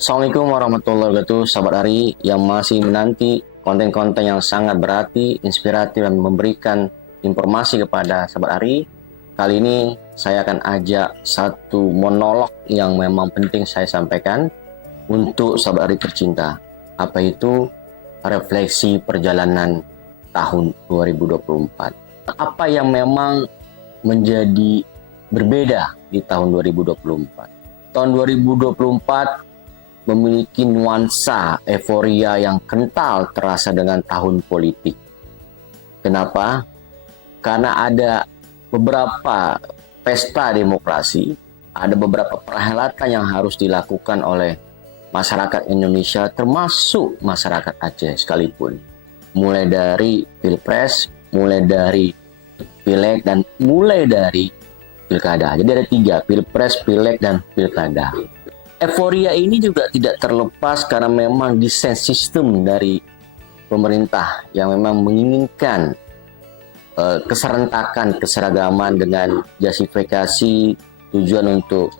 Assalamualaikum warahmatullahi wabarakatuh, sahabat Ari yang masih menanti konten-konten yang sangat berarti, inspiratif, dan memberikan informasi kepada sahabat Ari. Kali ini saya akan ajak satu monolog yang memang penting saya sampaikan untuk sahabat Ari tercinta. Apa itu? Refleksi perjalanan tahun 2024. Apa yang memang menjadi berbeda di tahun 2024? Tahun 2024 memiliki nuansa euforia yang kental terasa dengan tahun politik. Kenapa? Karena ada beberapa pesta demokrasi, ada beberapa perhelatan yang harus dilakukan oleh masyarakat Indonesia, termasuk masyarakat Aceh sekalipun. Mulai dari Pilpres, mulai dari Pileg, dan mulai dari Pilkada. Jadi ada 3, Pilpres, Pileg, dan Pilkada. Euforia ini juga tidak terlepas karena memang desain sistem dari pemerintah yang memang menginginkan keserentakan, keseragaman dengan justifikasi tujuan untuk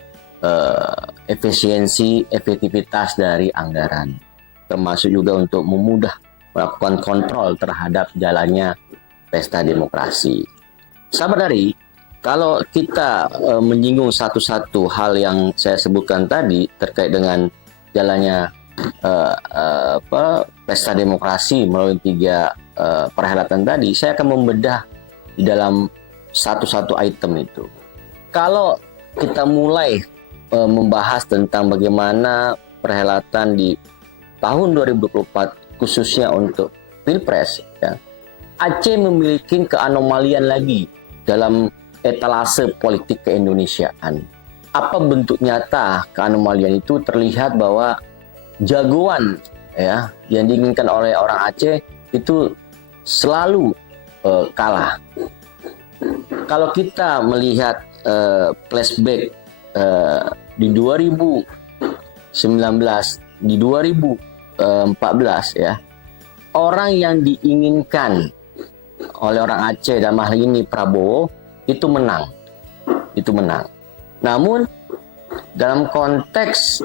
efisiensi, efektivitas dari anggaran. Termasuk juga untuk memudah melakukan kontrol terhadap jalannya pesta demokrasi. Sahabat Dari, kalau kita menyinggung satu-satu hal yang saya sebutkan tadi terkait dengan jalannya pesta demokrasi melalui 3 perhelatan tadi, saya akan membedah di dalam satu-satu item itu. Kalau kita mulai membahas tentang bagaimana perhelatan di tahun 2024 khususnya untuk Pilpres, ya, Aceh memiliki keanomalian lagi dalam etalase politik keindonesiaan. Apa bentuk nyata keanomalian itu? Terlihat bahwa jagoan ya yang diinginkan oleh orang Aceh itu selalu kalah. Kalau kita melihat flashback di 2019, di 2014 ya, orang yang diinginkan oleh orang Aceh dalam hal ini Prabowo itu menang. Namun dalam konteks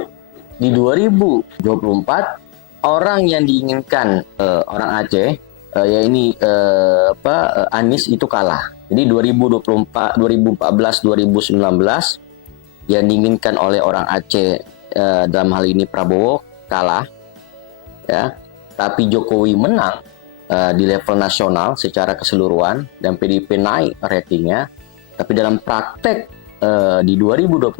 di 2024 orang yang diinginkan orang Aceh yaitu Anies itu kalah. Jadi 2024, 2014, 2019 yang diinginkan oleh orang Aceh dalam hal ini Prabowo kalah, ya. Tapi Jokowi menang di level nasional secara keseluruhan dan PDIP naik ratingnya. Tapi dalam praktek di 2024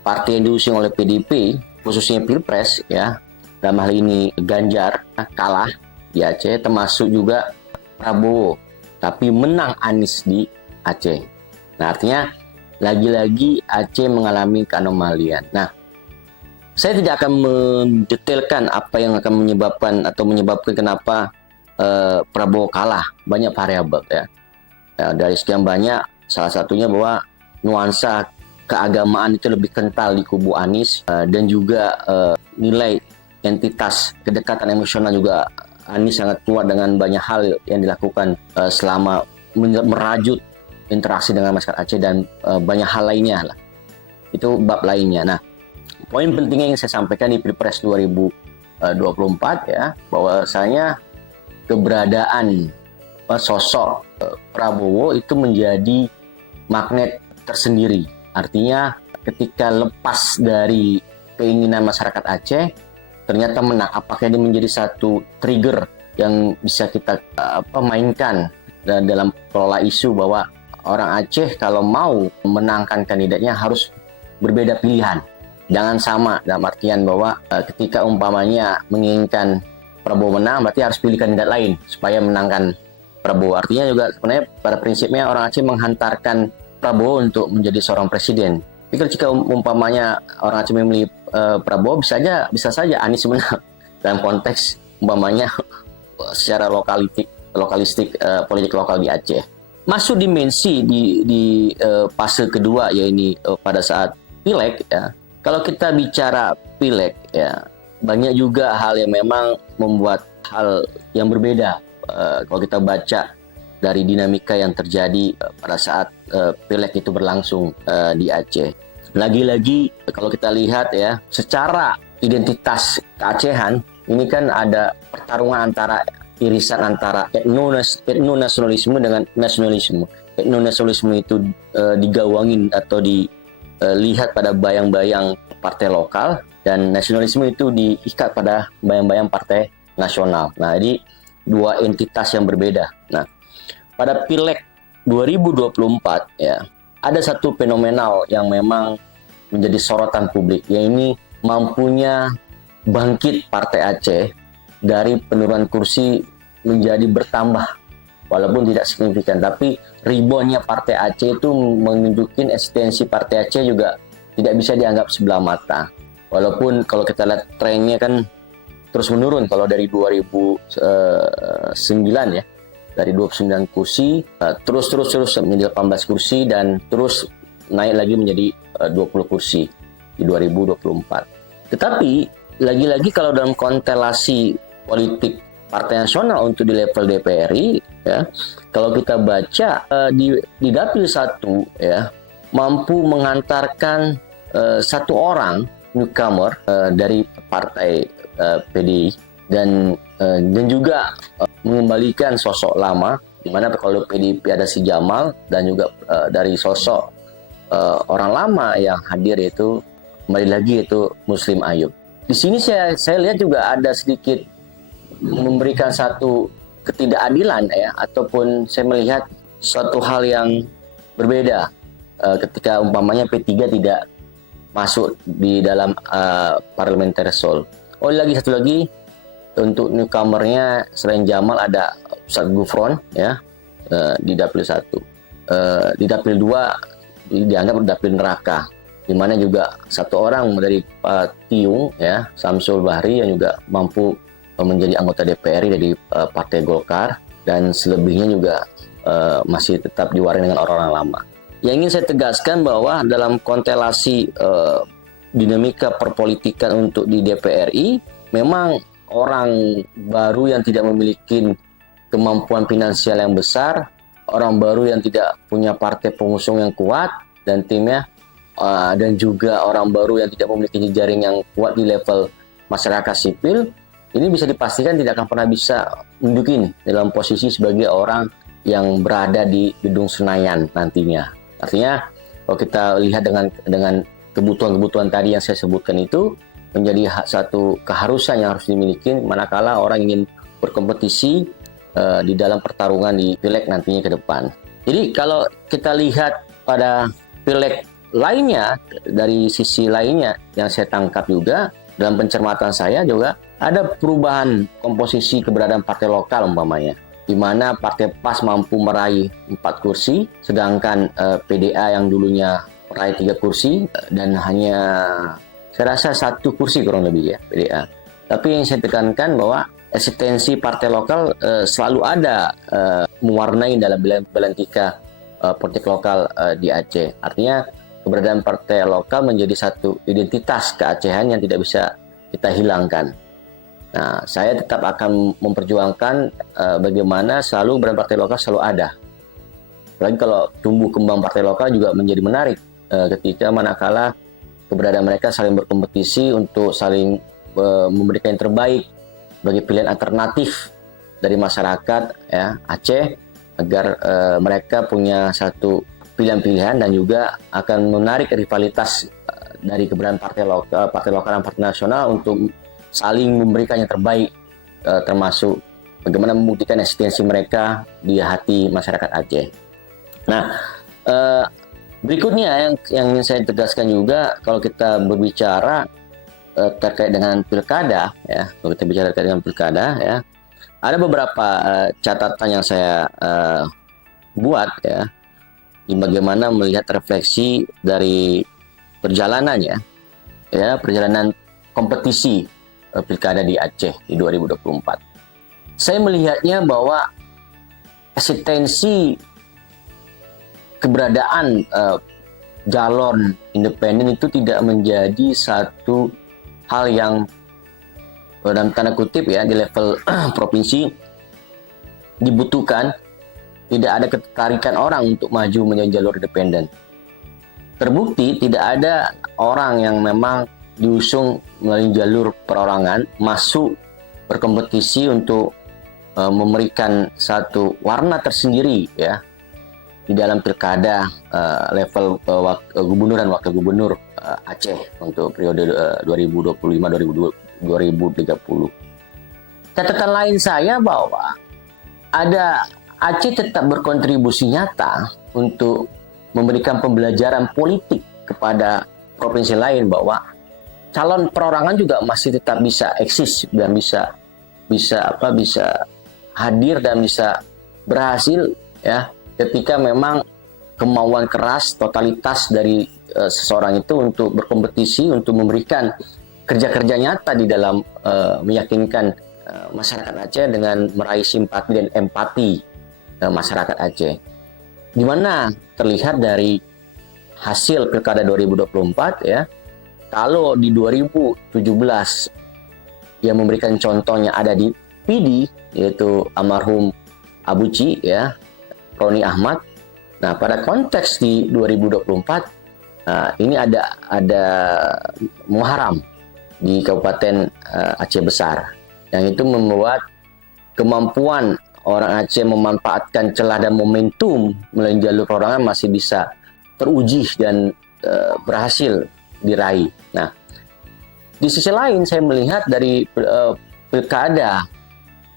partai yang diusung oleh PDIP khususnya Pilpres ya, dalam hal ini Ganjar kalah di Aceh, termasuk juga Prabowo, tapi menang Anies di Aceh. Nah, artinya lagi-lagi Aceh mengalami keanomalian. Nah, saya tidak akan mendetailkan apa yang akan menyebabkan kenapa Prabowo kalah. Banyak variabel ya. Dari sekian banyak, salah satunya bahwa nuansa keagamaan itu lebih kental di kubu Anies, dan juga nilai entitas kedekatan emosional juga Anies sangat kuat dengan banyak hal yang dilakukan selama merajut interaksi dengan masyarakat Aceh dan banyak hal lainnya lah. Itu bab lainnya. Nah, poin pentingnya yang saya sampaikan di Pilpres 2024 ya, bahwasanya keberadaan sosok Prabowo itu menjadi magnet tersendiri. Artinya ketika lepas dari keinginan masyarakat Aceh ternyata menang. Apakah ini menjadi satu trigger yang bisa kita mainkan dalam kelola isu bahwa orang Aceh kalau mau menangkan kandidatnya harus berbeda pilihan. Jangan sama dalam artian bahwa ketika umpamanya menginginkan Prabowo menang, berarti harus pilih kandidat lain supaya menangkan Prabowo. Artinya juga sebenarnya pada prinsipnya orang Aceh menghantarkan Prabowo untuk menjadi seorang presiden. Tapi jika umpamanya orang Aceh memilih Prabowo, bisa saja Anies menang dalam konteks umpamanya secara lokalistik politik lokal di Aceh. Masuk dimensi di fase kedua yaitu pada saat Pileg ya. Kalau kita bicara Pileg ya, banyak juga hal yang memang membuat hal yang berbeda kalau kita baca dari dinamika yang terjadi pada saat Pileg itu berlangsung di Aceh. Lagi-lagi kalau kita lihat ya, secara identitas keacehan ini kan ada pertarungan antara irisan antara etnonasionalisme dengan nasionalisme. Etnonasionalisme itu digawangin atau dilihat pada bayang-bayang partai lokal, dan nasionalisme itu diikat pada bayang-bayang partai nasional. Nah, jadi dua entitas yang berbeda. Nah, pada Pileg 2024 ya, ada satu fenomenal yang memang menjadi sorotan publik, yaitu mampunya bangkit Partai Aceh dari penurunan kursi menjadi bertambah, walaupun tidak signifikan, tapi reboundnya Partai Aceh itu menunjukkan eksistensi Partai Aceh juga tidak bisa dianggap sebelah mata. Walaupun kalau kita lihat trennya kan terus menurun, kalau dari 2009 ya, dari 29 kursi terus menjadi 18 kursi dan terus naik lagi menjadi 20 kursi di 2024. Tetapi lagi-lagi kalau dalam konstelasi politik Partai Nasional untuk di level DPRI ya, kalau kita baca di Dapil 1 ya, mampu mengantarkan satu orang newcomer dari partai PDI dan juga mengembalikan sosok lama, di mana kalau PDIP ada si Jamal dan juga dari sosok orang lama yang hadir yaitu kembali lagi itu Muslim Ayub. Di sini saya lihat juga ada sedikit memberikan satu ketidakadilan ya, ataupun saya melihat suatu hal yang berbeda ketika umpamanya P3 tidak masuk di dalam parliamentary threshold. Satu lagi untuk newcomernya selain Jamal ada Ustaz Gufron ya, di Dapil 1. Di Dapil 2 dianggap Dapil neraka, di mana juga satu orang dari Tiung ya, Samsul Bahri, yang juga mampu menjadi anggota DPR dari Partai Golkar, dan selebihnya juga masih tetap diwaring dengan orang-orang lama. Yang ingin saya tegaskan bahwa dalam konstelasi dinamika perpolitikan untuk di DPRI, memang orang baru yang tidak memiliki kemampuan finansial yang besar, orang baru yang tidak punya partai pengusung yang kuat dan timnya, dan juga orang baru yang tidak memiliki jejaring yang kuat di level masyarakat sipil, ini bisa dipastikan tidak akan pernah bisa menduduki dalam posisi sebagai orang yang berada di Gedung Senayan nantinya. Artinya kalau kita lihat dengan kebutuhan-kebutuhan tadi yang saya sebutkan itu, menjadi satu keharusan yang harus dimiliki manakala orang ingin berkompetisi di dalam pertarungan di Pileg nantinya ke depan. Jadi kalau kita lihat pada Pileg lainnya, dari sisi lainnya yang saya tangkap juga dalam pencermatan saya juga ada perubahan komposisi keberadaan partai lokal umpamanya, di mana Partai PAS mampu meraih 4 kursi, sedangkan PDA yang dulunya meraih 3 kursi dan hanya saya rasa 1 kursi kurang lebih ya PDA. Tapi yang saya tekankan bahwa eksistensi partai lokal selalu ada mewarnai dalam belantika politik lokal di Aceh. Artinya keberadaan partai lokal menjadi satu identitas keacehan yang tidak bisa kita hilangkan. Nah, saya tetap akan memperjuangkan bagaimana selalu keberadaan partai lokal selalu ada. Apalagi kalau tumbuh kembang partai lokal juga menjadi menarik ketika manakala keberadaan mereka saling berkompetisi untuk saling memberikan yang terbaik bagi pilihan alternatif dari masyarakat ya Aceh, agar mereka punya satu pilihan-pilihan dan juga akan menarik rivalitas dari keberadaan partai lokal dan partai nasional untuk saling memberikan yang terbaik, termasuk bagaimana membuktikan eksistensi mereka di hati masyarakat Aceh. Nah, berikutnya yang ingin saya tegaskan juga, kalau kita berbicara terkait dengan pilkada ya, kalau kita bicara terkait dengan pilkada ya, ada beberapa catatan yang saya buat ya, di bagaimana melihat refleksi dari perjalanannya ya, perjalanan kompetisi pilkada di Aceh di 2024. Saya melihatnya bahwa eksistensi keberadaan calon independen itu tidak menjadi satu hal yang dalam tanda kutip ya di level provinsi dibutuhkan. Tidak ada ketertarikan orang untuk maju menjadi jalur independen. Terbukti tidak ada orang yang memang diusung melalui jalur perorangan, masuk berkompetisi untuk memberikan satu warna tersendiri ya di dalam pilkada level gubernur dan wakil gubernur Aceh untuk periode 2025-2030. Catatan lain saya bahwa Aceh tetap berkontribusi nyata untuk memberikan pembelajaran politik kepada provinsi lain bahwa calon perorangan juga masih tetap bisa eksis dan bisa hadir dan bisa berhasil ya ketika memang kemauan keras totalitas dari seseorang itu untuk berkompetisi untuk memberikan kerja-kerja nyata di dalam meyakinkan masyarakat Aceh dengan meraih simpati dan empati masyarakat Aceh. Di mana terlihat dari hasil Pilkada 2024 ya. Kalau di 2017 yang memberikan contohnya ada di PD yaitu almarhum Abuci ya, Roni Ahmad. Nah, pada konteks di 2024 ini ada Muharram di Kabupaten Aceh Besar yang itu membuat kemampuan orang Aceh memanfaatkan celah dan momentum melalui jalur perorangan masih bisa teruji dan berhasil diraih. Nah, di sisi lain saya melihat dari Pilkada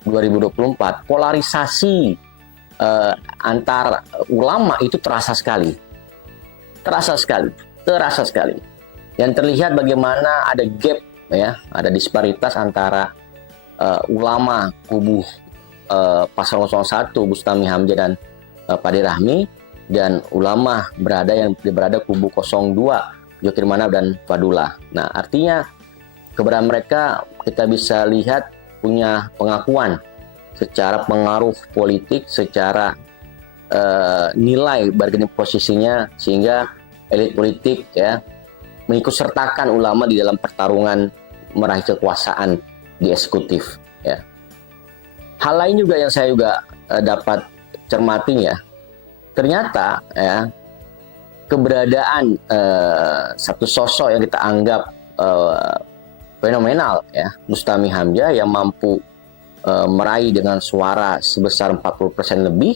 2024 polarisasi antar ulama itu terasa sekali. Yang terlihat bagaimana ada gap ya, ada disparitas antara ulama kubu Paslon 01 Bustami Hamzah dan Pade Rahmi dan ulama berada kubu 02 Jokir Manaf dan Fadullah. Nah, artinya keberadaan mereka kita bisa lihat punya pengakuan secara pengaruh politik, secara nilai bargaining posisinya sehingga elit politik ya mengikut sertakan ulama di dalam pertarungan meraih kekuasaan di eksekutif ya. Hal lain juga yang saya juga dapat cermati ya. Ternyata ya keberadaan satu sosok yang kita anggap fenomenal ya, Bustami Hamzah yang mampu meraih dengan suara sebesar 40% lebih,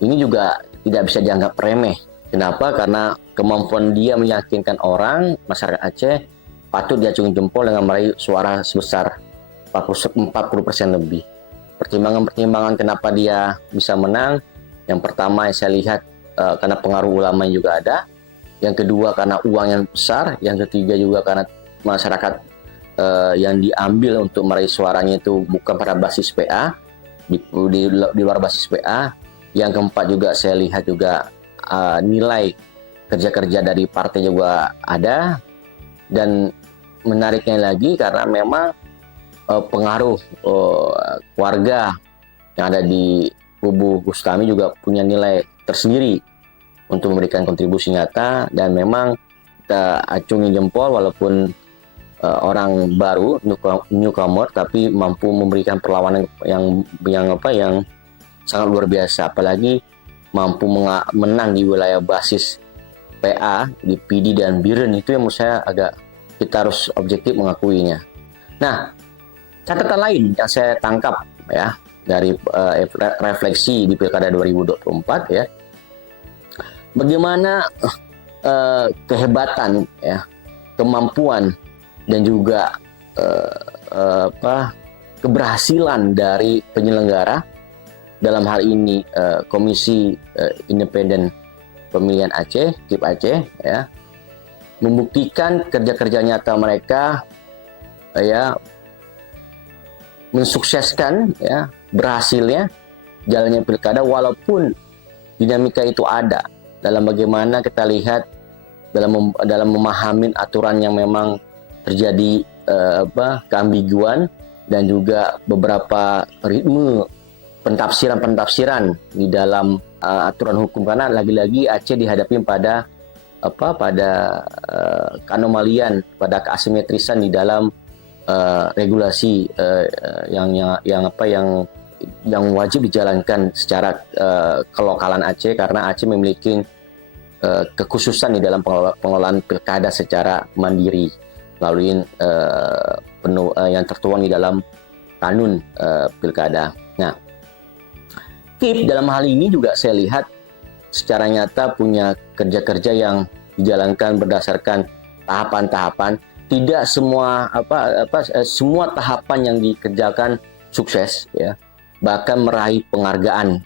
ini juga tidak bisa dianggap remeh. Kenapa? Karena kemampuan dia meyakinkan orang, masyarakat Aceh patut diacungi jempol dengan meraih suara sebesar 40% lebih. Pertimbangan-pertimbangan kenapa dia bisa menang, yang pertama yang saya lihat karena pengaruh ulama yang juga ada, yang kedua karena uang yang besar, yang ketiga juga karena masyarakat yang diambil untuk meraih suaranya itu bukan pada basis PA, di luar basis PA. Yang keempat juga saya lihat juga nilai kerja-kerja dari partai juga ada, dan menariknya lagi karena memang pengaruh warga yang ada di kubu Bustami juga punya nilai tersendiri untuk memberikan kontribusi nyata, dan memang kita acungi jempol walaupun orang baru newcomer tapi mampu memberikan perlawanan yang sangat luar biasa, apalagi mampu menang di wilayah basis PA di PD dan Biren. Itu yang menurut saya kita harus objektif mengakuinya. Nah, catatan lain yang saya tangkap ya dari refleksi di Pilkada 2024 ya, bagaimana kehebatan ya, kemampuan dan juga keberhasilan dari penyelenggara dalam hal ini Komisi Independen Pemilihan Aceh, KIP Aceh ya, membuktikan kerja-kerja nyata mereka ya mensukseskan ya berhasilnya jalannya pilkada, walaupun dinamika itu ada dalam bagaimana kita lihat dalam memahami aturan yang memang terjadi keambiguan dan juga beberapa ritme pentafsiran di dalam aturan hukum, karena lagi-lagi Aceh dihadapi pada keanomalian, pada keasimetrisan di dalam regulasi yang wajib dijalankan secara kelokalan Aceh, karena Aceh memiliki kekhususan di dalam pengelolaan pilkada secara mandiri. melalui yang tertuang di dalam kanun pilkada. Nah, KIP dalam hal ini juga saya lihat secara nyata punya kerja-kerja yang dijalankan berdasarkan tahapan-tahapan. Tidak semua semua tahapan yang dikerjakan sukses, ya, bahkan meraih penghargaan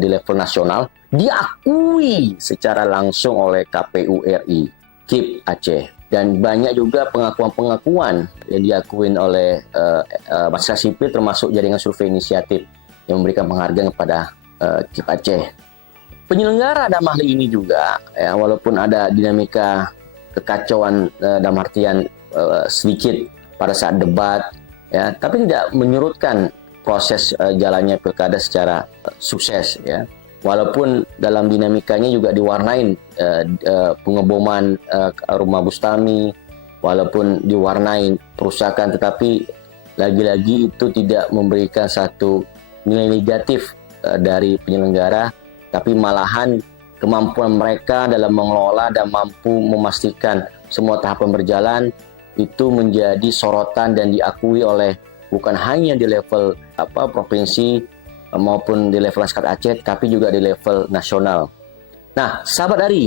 di level nasional, diakui secara langsung oleh KPU RI, KIP Aceh. Dan banyak juga pengakuan-pengakuan yang diakuin oleh masyarakat sipil, termasuk jaringan survei inisiatif yang memberikan penghargaan kepada KIP Aceh. Penyelenggara dalam hal ini juga, ya, walaupun ada dinamika kekacauan dalam artian sedikit pada saat debat, ya, tapi tidak menyurutkan proses jalannya pilkada secara sukses, ya. Walaupun dalam dinamikanya juga diwarnain pengeboman rumah Bustami, walaupun diwarnain perusakan, tetapi lagi-lagi itu tidak memberikan satu nilai negatif dari penyelenggara, tapi malahan kemampuan mereka dalam mengelola dan mampu memastikan semua tahapan berjalan itu menjadi sorotan dan diakui oleh bukan hanya di level provinsi maupun di level Askat Aceh, tapi juga di level nasional. Nah, sahabat Ari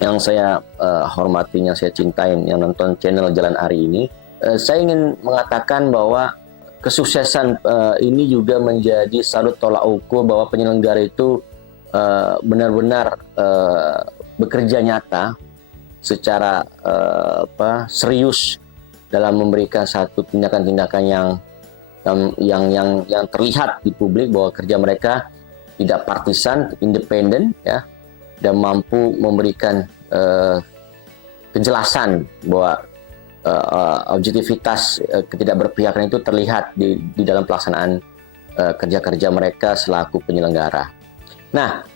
yang saya hormati, yang saya cintai, yang nonton channel Jalan Ari ini, saya ingin mengatakan bahwa kesuksesan ini juga menjadi satu tolak ukur bahwa penyelenggara itu benar-benar bekerja nyata secara serius dalam memberikan satu tindakan-tindakan yang terlihat di publik bahwa kerja mereka tidak partisan, independen, ya, dan mampu memberikan kejelasan bahwa objektivitas ketidakberpihakan itu terlihat di dalam pelaksanaan kerja-kerja mereka selaku penyelenggara. Nah,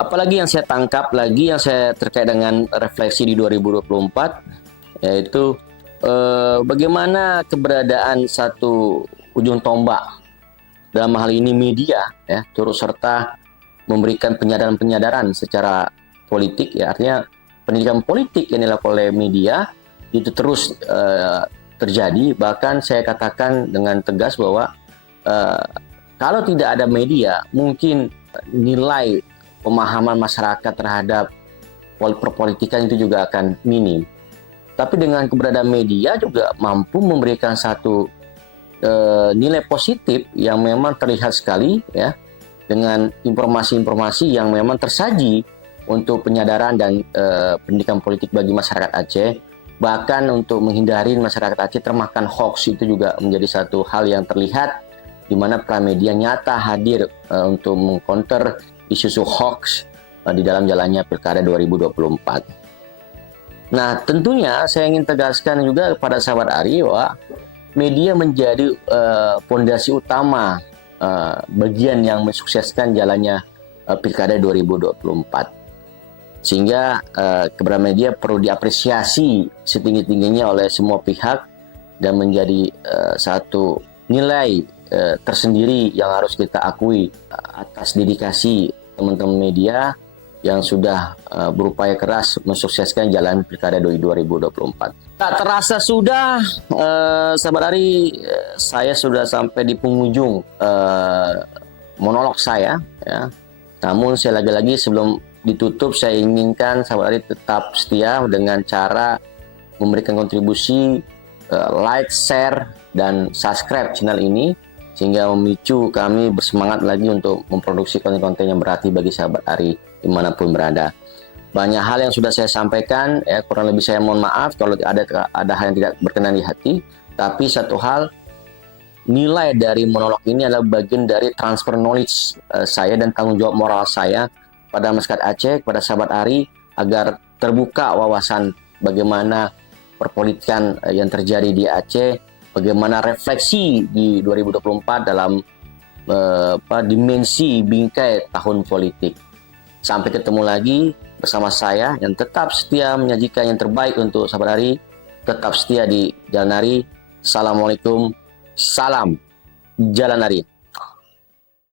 apalagi yang saya tangkap lagi yang saya terkait dengan refleksi di 2024, yaitu bagaimana keberadaan satu ujung tombak dalam hal ini media, ya, turut serta memberikan penyadaran-penyadaran secara politik, ya, artinya pendidikan politik yang dilakukan oleh media itu terus terjadi. Bahkan saya katakan dengan tegas bahwa kalau tidak ada media, mungkin nilai pemahaman masyarakat terhadap perpolitikan itu juga akan minim. Tapi dengan keberadaan media juga mampu memberikan satu nilai positif yang memang terlihat sekali, ya, dengan informasi-informasi yang memang tersaji untuk penyadaran dan pendidikan politik bagi masyarakat Aceh. Bahkan untuk menghindari masyarakat Aceh termakan hoax itu juga menjadi satu hal yang terlihat, di mana Pramedia nyata hadir untuk mengcounter isu-isu hoax di dalam jalannya Pilkada 2024. Nah, tentunya saya ingin tegaskan juga kepada sahabat Ari bahwa media menjadi fondasi utama bagian yang mensukseskan jalannya Pilkada 2024. Sehingga keberadaan media perlu diapresiasi setinggi-tingginya oleh semua pihak dan menjadi satu nilai tersendiri yang harus kita akui atas dedikasi teman-teman media yang sudah berupaya keras mensukseskan jalan Pilkada 2024. Tak terasa sudah, sahabat Ari, saya sudah sampai di penghujung monolog saya, ya. Namun saya lagi-lagi sebelum ditutup, saya inginkan sahabat Ari tetap setia dengan cara memberikan kontribusi, like, share, dan subscribe channel ini, sehingga memicu kami bersemangat lagi untuk memproduksi konten-konten yang berarti bagi sahabat Ari dimanapun berada. Banyak hal yang sudah saya sampaikan, ya, kurang lebih saya mohon maaf kalau ada hal yang tidak berkenan di hati. Tapi satu hal, nilai dari monolog ini adalah bagian dari transfer knowledge saya dan tanggung jawab moral saya pada masyarakat Aceh, kepada sahabat Ari, agar terbuka wawasan bagaimana perpolitikan yang terjadi di Aceh, bagaimana refleksi di 2024 dalam dimensi bingkai tahun politik. Sampai ketemu lagi bersama saya yang tetap setia menyajikan yang terbaik untuk sahabat Ari. Tetap setia di Jalan Ari. Assalamualaikum. Salam Jalan Ari.